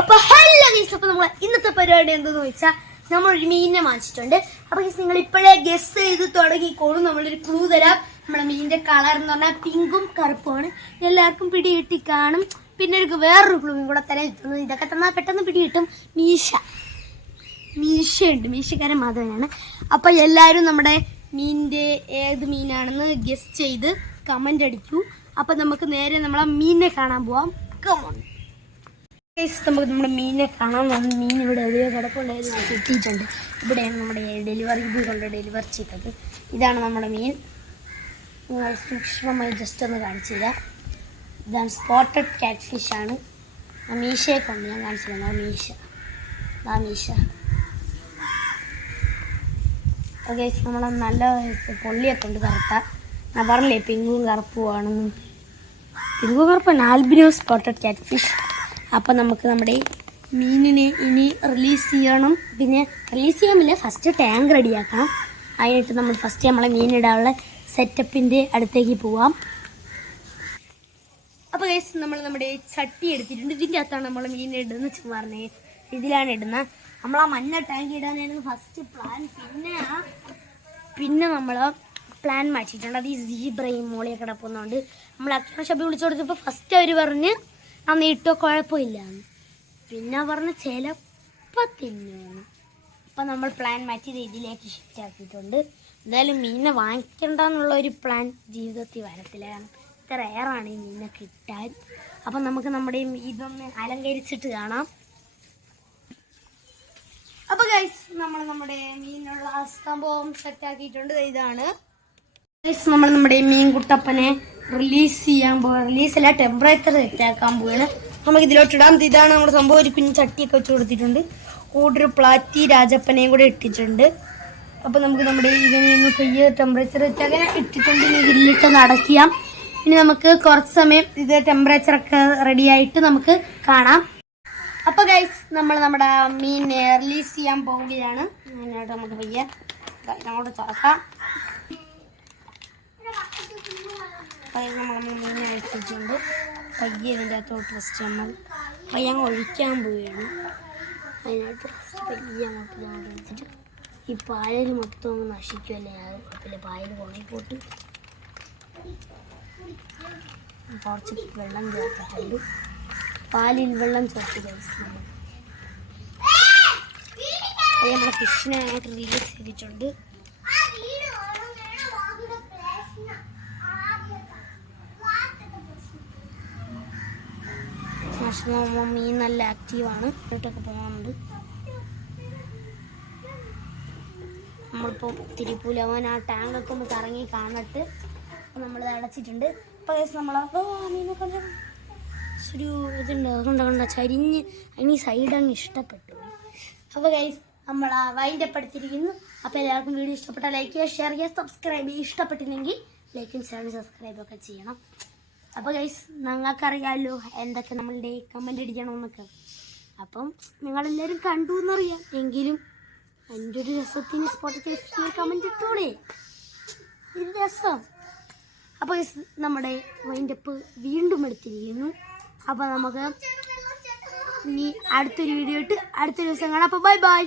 അപ്പോൾ hello guys, അപ്പോൾ നമ്മൾ ഇന്നത്തെ പരിപാടി എന്തെന്ന് വെച്ചാൽ നമ്മളൊരു മീനിനെ വാങ്ങിച്ചിട്ടുണ്ട്. അപ്പോൾ ഗൈസ് നിങ്ങൾ ഇപ്പോഴേ ഗസ് ചെയ്ത് തുടങ്ങിക്കോളും. നമ്മളൊരു ക്ലൂ തരാം. നമ്മളെ മീനിന്റെ കളർ എന്ന് പറഞ്ഞാൽ പിങ്കും കറുപ്പുമാണ്. എല്ലാവർക്കും പിടി കിട്ടി കാണും. പിന്നെ ഒരു വേറൊരു ക്ലൂവും കൂടെ തരാൻ കിട്ടുന്നത്, ഇതൊക്കെ തന്നാൽ പെട്ടെന്ന് പിടി കിട്ടും. മീശയുണ്ട്, മീശക്കാരൻ മാധവനാണ്. അപ്പോൾ എല്ലാവരും നമ്മുടെ മീനിന്റെ ഏത് മീനാണെന്ന് ഗസ് ചെയ്ത് കമന്റ് അടിക്കൂ. അപ്പോൾ നമുക്ക് നേരെ നമ്മളെ മീനിനെ കാണാൻ പോവാം. കമോൺ നമുക്ക് നമ്മുടെ മീനിനെ കാണാൻ വന്ന് മീൻ ഇവിടെ എവിടെയോ കിടപ്പുണ്ടായിരുന്നു, കിട്ടിയിട്ടുണ്ട്. ഇവിടെയാണ് നമ്മുടെ ഡെലിവറി കൊണ്ട് ഡെലിവർ ചെയ്തത്. ഇതാണ് നമ്മുടെ മീൻ. നിങ്ങൾ സൂക്ഷ്മമായി ജസ്റ്റ് ഒന്ന് കാണിച്ചു തരാം. ഇതാണ് സ്പോട്ടഡ് ക്യാറ്റ് ഫിഷാണ്. മീശയെ കൊണ്ട് ഞാൻ കാണിച്ചു തരാം. മീശ ഓക്കെ. നമ്മളെ നല്ല പൊള്ളിയൊക്കെ ഉണ്ട് കറുത്ത. ഞാൻ പറഞ്ഞില്ലേ പിങ്കും കറുപ്പുമാണെന്നും. പിങ്കും കറുപ്പാണ് ആൽബിനോ സ്പോട്ടഡ് ക്യാറ്റ് ഫിഷ്. അപ്പം നമുക്ക് നമ്മുടെ മീനിനെ ഇനി റിലീസ് ചെയ്യണം. പിന്നെ റിലീസ് ചെയ്യാൻ ഫസ്റ്റ് ടാങ്ക് റെഡിയാക്കണം. അതിനായിട്ട് നമ്മൾ ഫസ്റ്റ് നമ്മളെ മീനിടാനുള്ള സെറ്റപ്പിൻ്റെ അടുത്തേക്ക് പോവാം. അപ്പോൾ ഗൈസ് നമ്മൾ നമ്മുടെ ചട്ടി എടുത്തിട്ടുണ്ട്. ഇതിൻ്റെ അകത്താണ് നമ്മൾ മീനിടുന്നത്. പറഞ്ഞേ ഇതിലാണ് ഇടുന്നത്. നമ്മൾ ആ മഞ്ഞ ടാങ്ക് ഇടാനായിരുന്നു ഫസ്റ്റ് പ്ലാൻ. പിന്നെ നമ്മൾ പ്ലാൻ മാറ്റിയിട്ടുണ്ട്. അത് ഈ സീബ്രയും മോളിയൊക്കെ കിടക്കുന്നതുകൊണ്ട് നമ്മൾ അക്ഷര ശബ്ദം വിളിച്ചു കൊടുത്തപ്പോൾ ഫസ്റ്റ് അവർ പറഞ്ഞ് അന്ന് ഇട്ടോ കുഴപ്പമില്ല. പിന്നെ പറഞ്ഞ് ചിലപ്പോൾ തിന്നുന്നു. അപ്പം നമ്മൾ പ്ലാൻ മാറ്റി രീതിയിലേക്ക് ഷിഫ്റ്റ് ആക്കിയിട്ടുണ്ട്. എന്തായാലും മീനിനെ വാങ്ങിക്കണ്ടെന്നുള്ളൊരു പ്ലാൻ ജീവിതത്തിൽ വരത്തില്ല. കാരണം ഇത്ര റെയറാണ് ഈ മീനിനെ കിട്ടാൻ. അപ്പം നമുക്ക് നമ്മുടെ ഇതൊന്ന് അലങ്കരിച്ചിട്ട് കാണാം. അപ്പോൾ ഗൈസ് നമ്മൾ നമ്മുടെ മീനുള്ള സംഭവം സെറ്റാക്കിയിട്ടുണ്ട്. ഇതാണ് ഗൈസ് നമ്മൾ നമ്മുടെ മീൻ കുട്ടപ്പനെ റിലീസല്ല ടെമ്പറേച്ചർ സെറ്റാക്കാൻ പോവുകയാണ്. നമുക്ക് ഇതിലോട്ടിടാം. ഇതാണ് നമ്മുടെ സംഭവം. ഒരു കുഞ്ഞ് ചട്ടിയൊക്കെ വെച്ച് കൊടുത്തിട്ടുണ്ട്. കൂടെ ഒരു പ്ലാറ്റി രാജപ്പനെയും കൂടെ ഇട്ടിട്ടുണ്ട്. അപ്പോൾ നമുക്ക് നമ്മുടെ ഇതിനൊന്ന് പെയ്യ ടെമ്പറേച്ചർ സെറ്റാക്കാൻ ഇട്ടിട്ടുണ്ട്. ഇതിലിട്ടൊന്ന് അടയ്ക്കാം. ഇനി നമുക്ക് കുറച്ച് സമയം ഇത് ടെമ്പറേച്ചറൊക്കെ റെഡിയായിട്ട് നമുക്ക് കാണാം. അപ്പോൾ ഗൈസ് നമ്മൾ നമ്മുടെ മീനിനെ റിലീസ് ചെയ്യാൻ പോവുകയാണ്. അതിനായിട്ട് നമുക്ക് പെയ്യ അങ്ങോട്ട് തുറക്കാം. നമ്മൾ മീനെ അഴിച്ചിട്ടുണ്ട്. പയ്യെ ഇതിൻ്റെ അകത്തോട്ട് ഫസ്റ്റ് നമ്മൾ പയ്യെ അങ്ങ് ഒഴിക്കാൻ പോവുകയാണ്. അതിനായിട്ട് പയ്യെ അങ്ങോട്ട് എടുത്തിട്ട് ഈ പായൽ മൊത്തം ഒന്ന് നശിക്കുമല്ലേ, അത് കുഴപ്പമില്ല. പായൽ ഉണങ്ങിപ്പോട്ട് കുറച്ച് വെള്ളം ചേർത്തിട്ടുണ്ട്. പാലിൽ വെള്ളം ചേർത്ത് കഴിച്ചിട്ടുണ്ട്. അത് നമ്മൾ ഫിഷിനെ അങ്ങോട്ട് റിലീസ് ചെയ്തിട്ടുണ്ട്. മീൻ നല്ല ആക്റ്റീവാണ്. ഇങ്ങോട്ടൊക്കെ പോകുന്നുണ്ട്. നമ്മളിപ്പോൾ തിരുപ്പൂലവൻ ആ ടാങ്കൊക്കെ ഒന്ന് കറങ്ങി കാണട്ട് നമ്മളിത് അടച്ചിട്ടുണ്ട്. അപ്പോൾ നമ്മൾ മീനൊക്കെ ഒരു ഇതുണ്ട്, അതുകൊണ്ട് ചരിഞ്ഞ് അതിന് സൈഡ് അങ്ങ് ഇഷ്ടപ്പെട്ടു. അപ്പോൾ ഗൈസ് നമ്മൾ വൈൻഡപ്പ് എടുത്തിരിക്കുന്നു. അപ്പോൾ എല്ലാവർക്കും വീഡിയോ ഇഷ്ടപ്പെട്ടാൽ ലൈക്ക് ചെയ്യുക, ഷെയർ ചെയ്യുക, സബ്സ്ക്രൈബ് ചെയ്യുക. ഇഷ്ടപ്പെട്ടില്ലെങ്കിൽ ലൈക്കും ഷെയറും സബ്സ്ക്രൈബൊക്കെ ചെയ്യണം. അപ്പോൾ ഗൈസ് ഞങ്ങൾക്കറിയാമല്ലോ എന്തൊക്കെ നമ്മളുടെ കമൻ്റ് അടിക്കണമെന്നൊക്കെ. അപ്പം നിങ്ങളെല്ലാവരും കണ്ടു എന്നറിയാം. എങ്കിലും എൻ്റെ ഒരു രസത്തിന് സ്പോട്ടിഫൈ കമൻ്റ് ഇട്ടോളേ, ഒരു രസം. അപ്പോൾ ഗൈസ് നമ്മുടെ വൈൻഡപ്പ് വീണ്ടും എടുത്തിരിക്കുന്നു. അപ്പോൾ നമുക്ക് ഇനി അടുത്തൊരു വീഡിയോ ഇട്ട് അടുത്ത ദിവസം കാണാം. അപ്പോൾ ബൈ ബൈ.